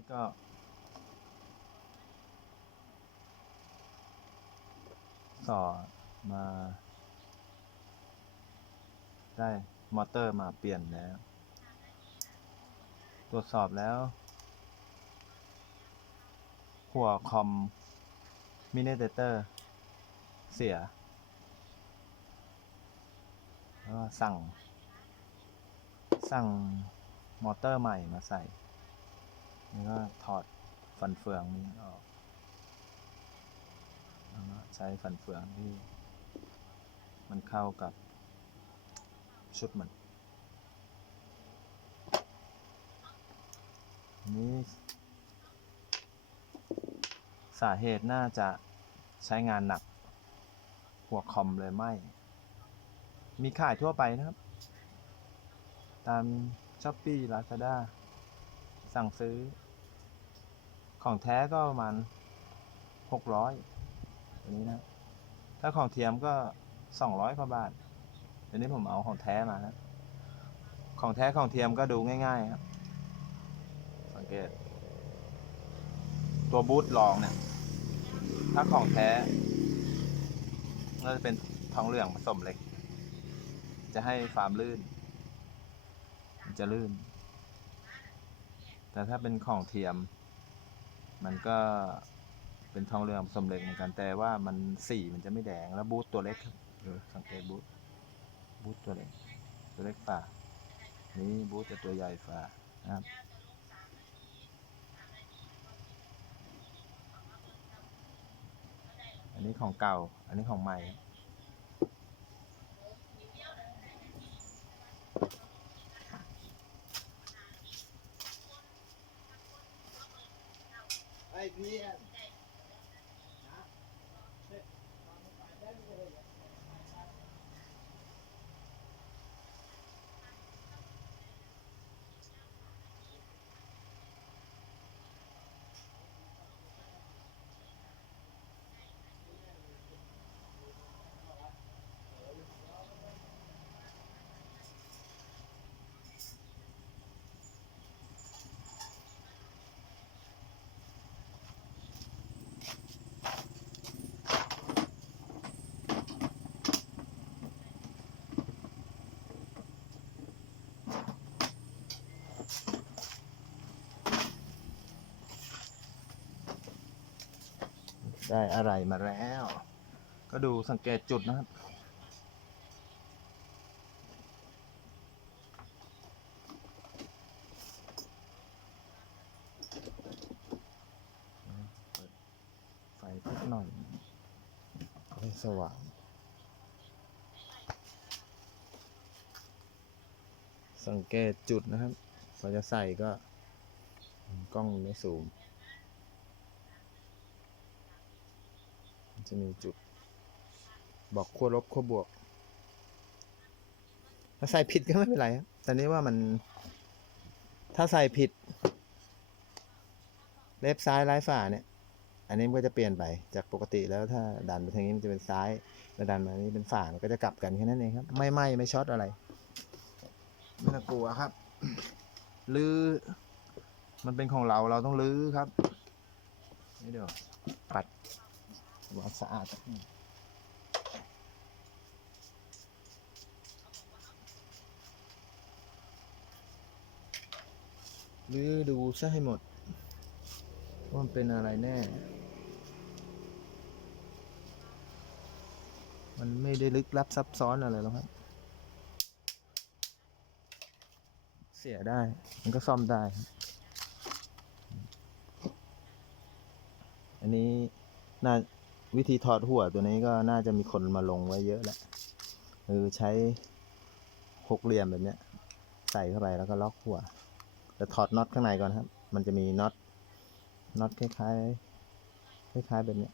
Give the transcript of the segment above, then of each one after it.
นี่ก็สอมา ได้มอเตอร์มาเปลี่ยนแล้ว ตรวจสอบแล้ว หัวคอมมินิเตเตอร์ เสียสั่ง สั่งมอเตอร์ใหม่มาใส่ แล้วก็ถอดฟันเฟืองนี้ออกแล้วก็ใช้ฟันเฟืองที่ มันเข้ากับชุดมันนี้สาเหตุน่าจะใช้งานหนัก หัวคอมเลยไหมมีขายทั่วไปนะครับ ตามช้อปปี้ลาซาด้าสั่งซื้อ ของแท้ก็ประมาณหกร้อยอันนี้นะ ถ้าของเทียมก็สองร้อยกว่าบาทอันนี้ผมเอาของแท้มานะ ของแท้ของเทียมก็ดูง่าย ๆ ครับ สังเกต ตัวบูทลองเนี่ย ถ้าของแท้ก็จะเป็นทองเหลืองผสมเหล็ก จะให้ความลื่น จะลื่น แต่ถ้าเป็นของเทียม มันก็เป็นทองเหลืองผสมเหล็กเหมือนกันแต่ว่ามันสีมันจะไม่แดงแล้วบูทตัวเล็กครับดูสังเกตบูทบูทตัวเล็กตัวเล็กฝ่านี่บูทจะตัวใหญ่ฝ่านะครับอันนี้ของเก่า อันนี้ของใหม่ ได้อะไรมาแล้ว ก็ดูสังเกตจุดนะครับเปิดไฟสักหน่อยให้สว่าง สังเกตจุดนะครับพอจะใส่ก็กล้องไม่สูง มัน จะมีจุด บอกขั้วลบขั้วบวกถ้าใส่ผิดก็ไม่เป็นไรครับแต่นี้ว่ามัน ถ้าใส่ผิด เล็บซ้ายร้ายฝ่าเนี่ย อันนี้มันก็จะเปลี่ยนไป จากปกติแล้วถ้าดันไปทางนี้มันจะเป็นซ้าย แล้วดันมานี้เป็นฝ่ามันก็จะกลับกันแค่นั้นเองครับ ไม่ไหมไม่ช็อตอะไร ไม่ต้องกลัวครับ ลื้อ มันเป็นของเราเราต้องลื้อครับ นี่เดี๋ยว ว่าสะอาดหรือดูซะให้หมด ว่ามันเป็นอะไรแน่ มันไม่ได้ลึกลับซับซ้อนอะไรหรอกครับ เสียได้ มันก็ซ่อมได้ อันนี้น่า วิธีถอดหัวตัวนี้ก็น่าจะมีคนมาลงไว้เยอะแล้วคือใช้หกเหลี่ยมแบบเนี้ย ใส่เข้าไปแล้วก็ล็อกหัว แต่ถอดน็อตข้างในก่อนครับ มันจะมีน็อตน็อตคล้ายๆคล้ายๆแบบเนี้ย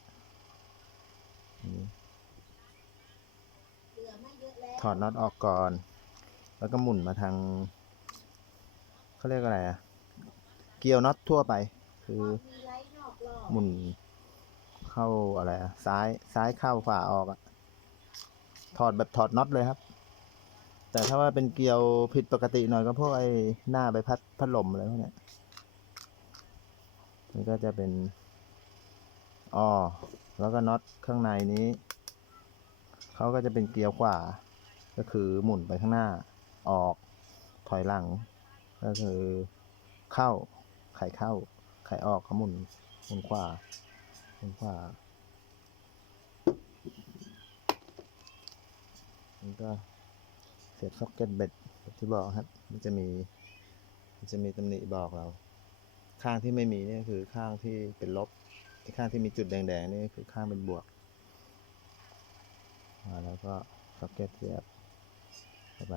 ถอดน็อตออกก่อน แล้วก็หมุนมาทางเขาเรียกอะไรอะเกียวน็อตทั่วไป คือหมุน เข้าอะไรอะซ้ายซ้ายเข้าขวาออกอะถอดแบบถอดน็อตเลยครับ แต่ถ้าว่าเป็นเกลียวผิดปกติหน่อยก็พวกไอ้หน้าใบพัดพัดลมอะไรพวกเนี้ยนี่ก็จะเป็นอ๋อแล้วก็น็อตข้างในนี้เขาก็จะเป็นเกลียวขวา ก็คือหมุนไปข้างหน้าออกถอยหลัง ก็คือเข้าไขเข้าไขออกเขาหมุนหมุนขวา หมุนขวานี่ก็เสียบซ็อกเก็ตเบ็ดแบบที่บอกครับ มันจะมี มันจะมีตำหนิบอกเรา ข้างที่ไม่มีนี่คือข้างที่เป็นลบไอ้ข้างที่มีจุดแดงๆนี่คือข้างเป็นบวกมาแล้วก็ซ็อกเก็ตเสียบเข้าไป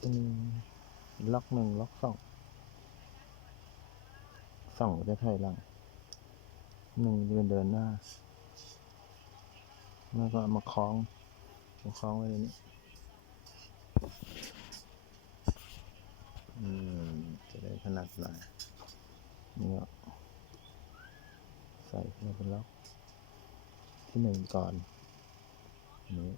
เป็นล็อกหนึ่งล็อกสองสองจะถอยหลังหนึ่งจะเป็นเดินหน้า แล้วก็มาคล้องมาคล้องไว้ในนี้อืมจะได้ถนัดหน่อยนี่ก็ใส่เข้ามาเป็นล็อกที่หนึ่งก่อนอันนี้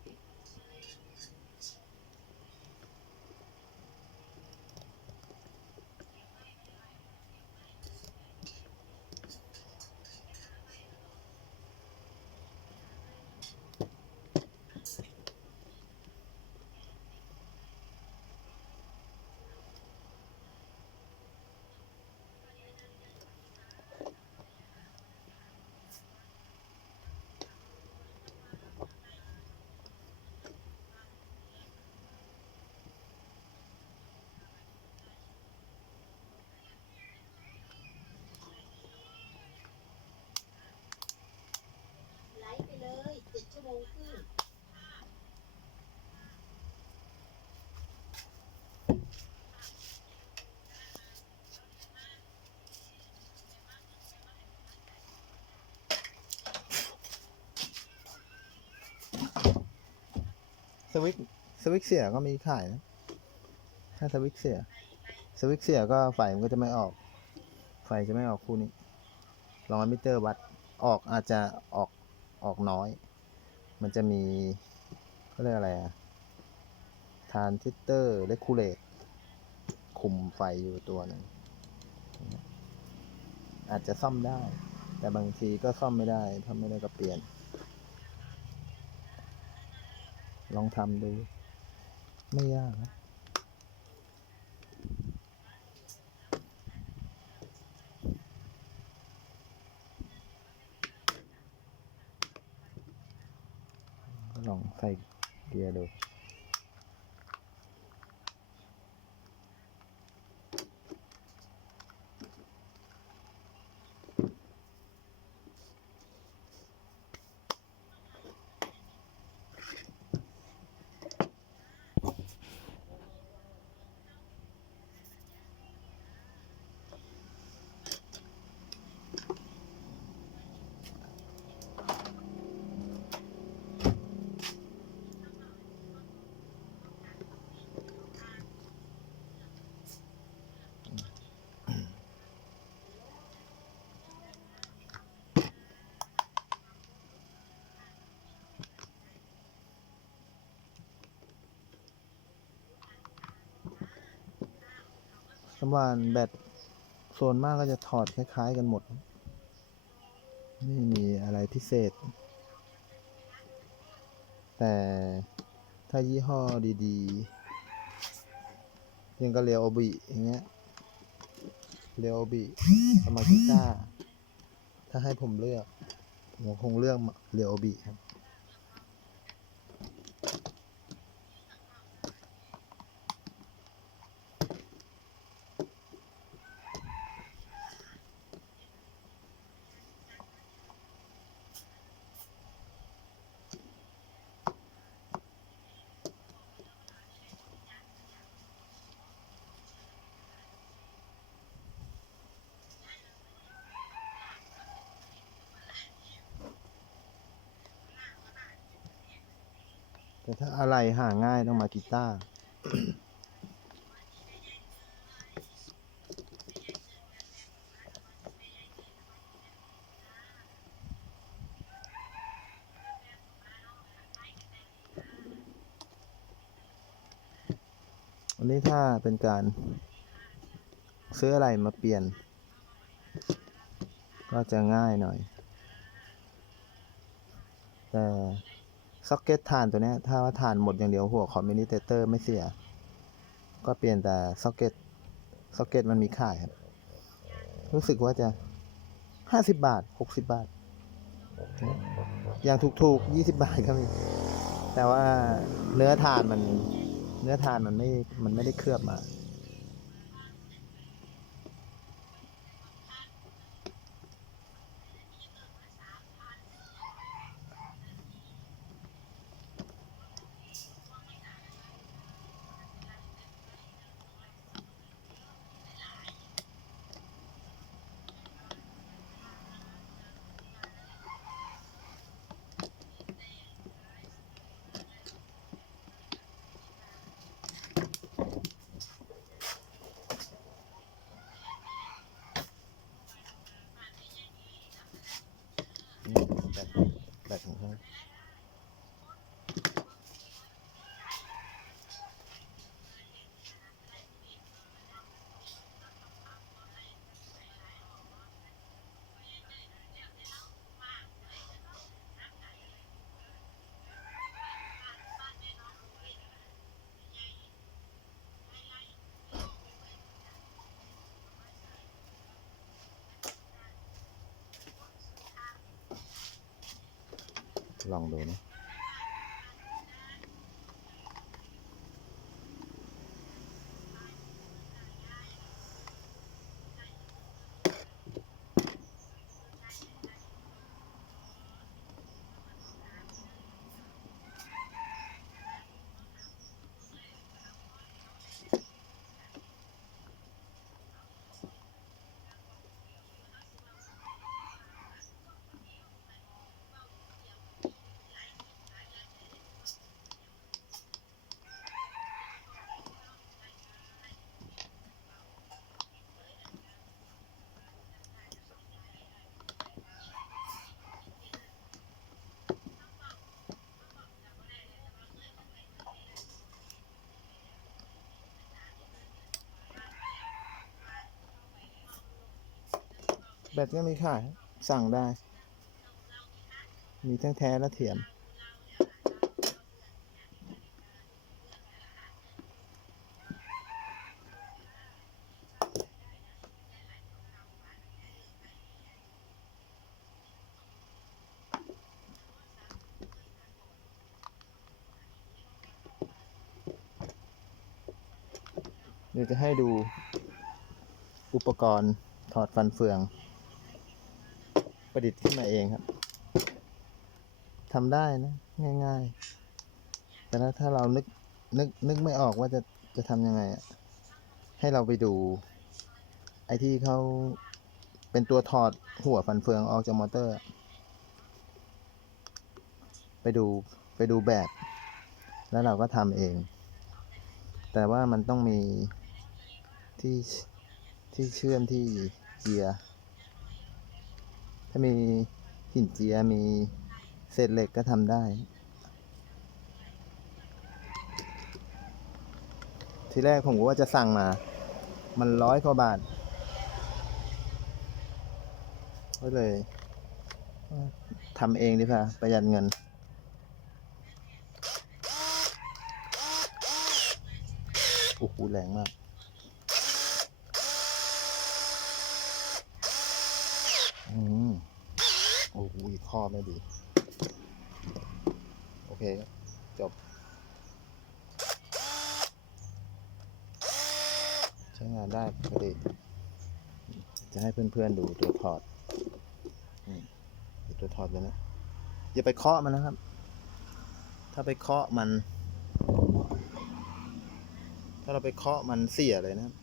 ไลฟ์ไปเลยเจ็ดชั่ วโมงครึ่งสวิกสวิกเสียก็มีขายนะ ถ้าสวิกเสีย สวิกเสียก็ไฟมันก็จะไม่ออก ไฟจะไม่ออกคู่นี้ลองมิเตอร์วัด ออกอาจจะออกออกน้อย มันจะมีเขาเรียกอะไรอะทานทิเตอร์เลคูเลตคุมไฟอยู่ตัวหนึ่งอาจจะซ่อมได้ แต่บางทีก็ซ่อมไม่ได้ ถ้าไม่ได้ก็เปลี่ยน ลองทำดู ไม่ยากนะ ลองใส่เกียร์ดู สำหรับแบตโซนมากก็จะถอดคล้าย ๆ กันหมด ไม่มีอะไรพิเศษ แต่ถ้ายี่ห้อดีๆยังก็เรียวโอบิอย่างเงี้ยเรียวโอบิสมาชิก้า ถ้าให้ผมเลือก ผมคงเลือกเรียวโอบิครับ หาง่ายต้องมากีตาร์อันนี้ถ้าเป็นการซื้ออะไรมาเปลี่ยน ก็จะง่ายหน่อย แต่ ซ็อกเก็ตฐานตัวนี้ถ้าว่าฐานหมดอย่างเดียวหัวคอมมินิเตเตอร์ไม่เสีย ก็เปลี่ยนแต่ซ็อกเก็ตซ็อกเก็ตมันมีขายครับ รู้สึกว่าจะห้าสิบบาทหกสิบบาท อย่างถูกๆยี่สิบบาทก็มี แต่ว่าเนื้อทานมันเนื้อทานมันไม่ มันไม่ได้เคลือบมา นี่แบตแบตของเขา ลองดูนะ แบตก็มีขาย สั่งได้ มีทั้งแท้และเทียม เดี๋ยวจะให้ดูอุปกรณ์ถอดฟันเฟือง ประดิษฐ์ขึ้นมาเองครับทำได้นะ ง่าย ๆ แต่ถ้าเรานึกนึกนึกไม่ออกว่าจะจะทำยังไงอะให้เราไปดู ไอ้ที่เขาเป็นตัวถอดหัวฟันเฟืองออกจากมอเตอร์ ไปดูไปดูแบบ แล้วเราก็ทำเอง แต่ว่ามันต้องมีที่ที่เชื่อมที่เกียร์ ถ้ามีหินเจียมีเศษเหล็กก็ทำได้ ทีแรกผมก็ว่าจะสั่งมา มันร้อยกว่าบาทก็เลยทำเองดีกว่าประหยัดเงิน โอ้โหแรงมาก อืมโอ้โห ข้อไม่ดี โอเคครับ จบ ใช้งานได้ปกติจะให้เพื่อนๆดูตัวถอดนี่ตัวถอดเลยนะอย่าไปเคาะมันนะครับ ถ้าไปเคาะมัน ถ้าเราไปเคาะมันเสียเลยนะครับ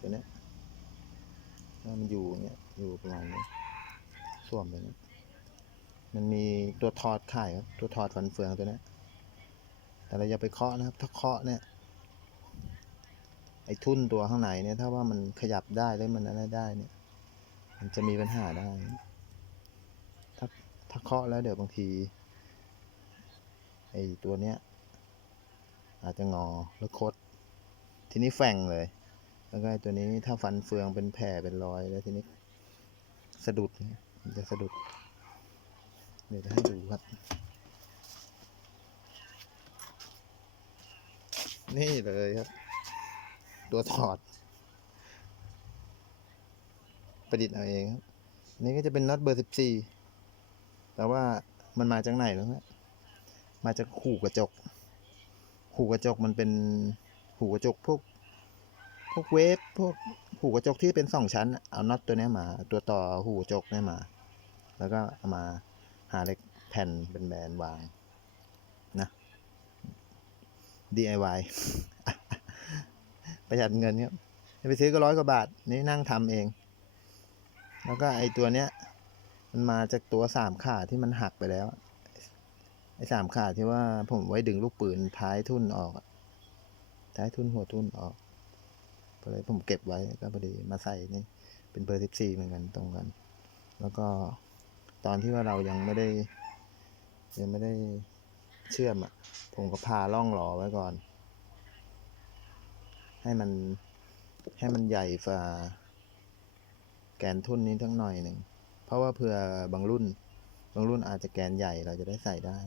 ตัวนี้ถ้ามันอยู่อย่างเงี้ยอยู่ประมาณนี้สวมเลยนะ มันมีตัวถอดไขายครับตัวถอดฟันเฟืองตัวนี้แต่เราอย่าไปเคาะนะครับ ถ้าเคาะเนี่ยไอ้ทุ่นตัวข้างในเนี่ย ถ้าว่ามันขยับได้แล้วมันอะไรได้เนี่ย มันจะมีปัญหาได้ ถ้าถ้าเคาะแล้วเดี๋ยวบางทีไอ้ตัวเนี้ย อาจจะงอแล้วคด ทีนี้แฝงเลย แล้วก็ตัวนี้ถ้าฟันเฟืองเป็นแผลเป็นรอยแล้วทีนี้ สะดุดเนี่ยมันจะสะดุด เดี๋ยวจะให้ดูครับ นี่เลยครับ ตัวถอด ประดิษฐ์เอาเองครับ นี่ก็จะเป็นน็อตเบอร์สิบสี่แต่ว่ามันมาจากไหนแล้วฮะมาจากหูกระจกหูกระจกมันเป็นหูกระจกพวก พวกเวฟพวกหูกระจกที่เป็นสองชั้น เอาน็อตตัวนี้มา ตัวต่อหูกระจกนี้มา แล้วก็เอามา หาเหล็กแผ่นเป็นแบนวางนะ DIY ประหยัดเงินครับไปซื้อก็ร้อยกว่าบาท นี่นั่งทำเอง แล้วก็ไอตัวเนี้ย มันมาจากตัวสามขาที่มันหักไปแล้ว ไอสามขาที่ว่าผมไว้ดึงลูกปืนท้ายทุ่นออก ท้ายทุ่นหัวทุ่นออกก็เลยผมเก็บไว้ก็พอดีมาใส่นี่เป็นเบอร์สิบสี่เหมือนกันตรงกัน แล้วก็ ตอนที่ว่าเรายังไม่ได้ ยังไม่ได้เชื่อมอะ ผมก็พาล่องหลอไว้ก่อน ให้มันให้มันใหญ่ฝ่าแกนทุ่นนี้ทั้งหน่อยหนึ่ง เพราะว่าเผื่อบางรุ่น บางรุ่นอาจจะแกนใหญ่เราจะได้ใส่ได้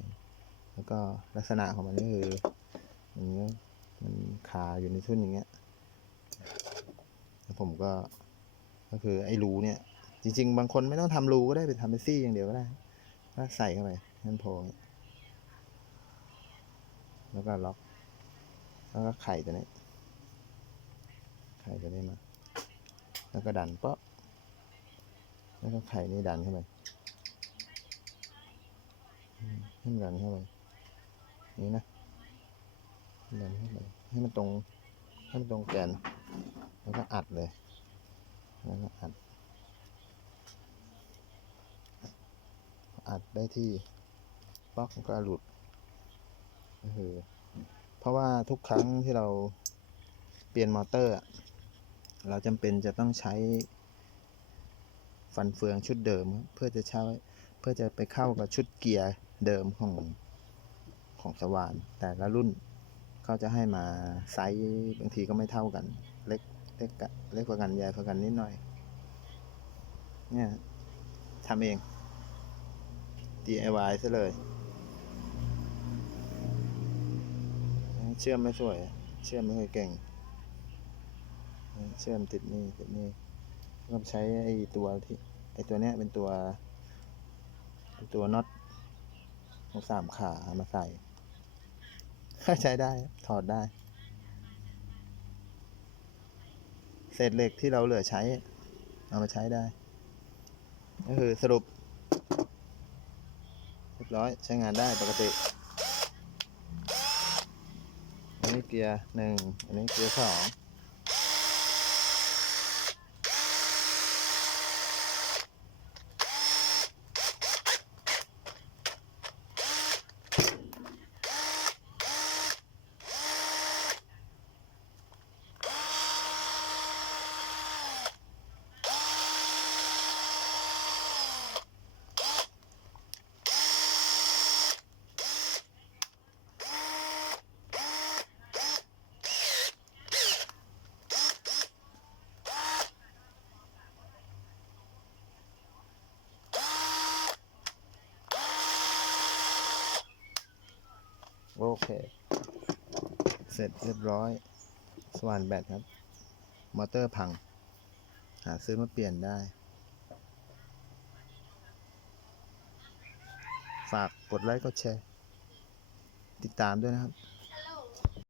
แล้วก็ลักษณะของมันก็คือมันก็มันคาอยู่ในทุ่นอย่างเงี้ยแล้วผมก็ก็คือไอ้รูเนี่ย จริง ๆ บางคนไม่ต้องทำรูก็ได้ไปทำเป็นซี่อย่างเดียวก็ได้ก็ใส่เข้าไปให้มันโผล่แล้วก็ล็อก แล้วก็ไข่ตัวนี้ ไข่ตัวนี้มา แล้วก็ดันเปาะแล้วก็ไข่นี่ดันเข้าไปให้มันดันเข้าไปนี่นะดันเข้าไปให้มันตรงให้มันตรงแกน แล้วก็อัดเลย แล้วก็อัด อัดได้ที่บล็อกก็หลุดก็คือเพราะว่าทุกครั้งที่เราเปลี่ยนมอเตอร์ เราจำเป็นจะต้องใช้ฟันเฟืองชุดเดิม เพื่อจะใช้เพื่อจะไปเข้ากับชุดเกียร์เดิมของของสว่าน แต่ละรุ่นเขาจะให้มาไซส์บางทีก็ไม่เท่ากัน เล็กเล็กกเล็กกว่ากันใหญ่กว่ากันนิดหน่อย เนี่ยทำเอง DIY ซะเลย เชื่อมไม่สวย เชื่อมไม่ค่อยเก่ง เชื่อมติดนี่ติดนี่ก็ใช้ไอ้ตัวที่ไอ้ตัวเนี้ยเป็นตัว ตัวน็อตของสามขามาใส่ใช้ได้ถอดได้เศษเหล็กที่เราเหลือใช้ เอามาใช้ได้ ก็คือสรุป บร้อยใช้งานได้ปกติ อันนี้เกียร์หนึ่งอันนี้เกียร์สอง เค เสร็จเรียบร้อย สว่านแบตครับ มอเตอร์พัง หาซื้อมาเปลี่ยนได้ ฝากกดไลค์กดแชร์ ติดตามด้วยนะครับ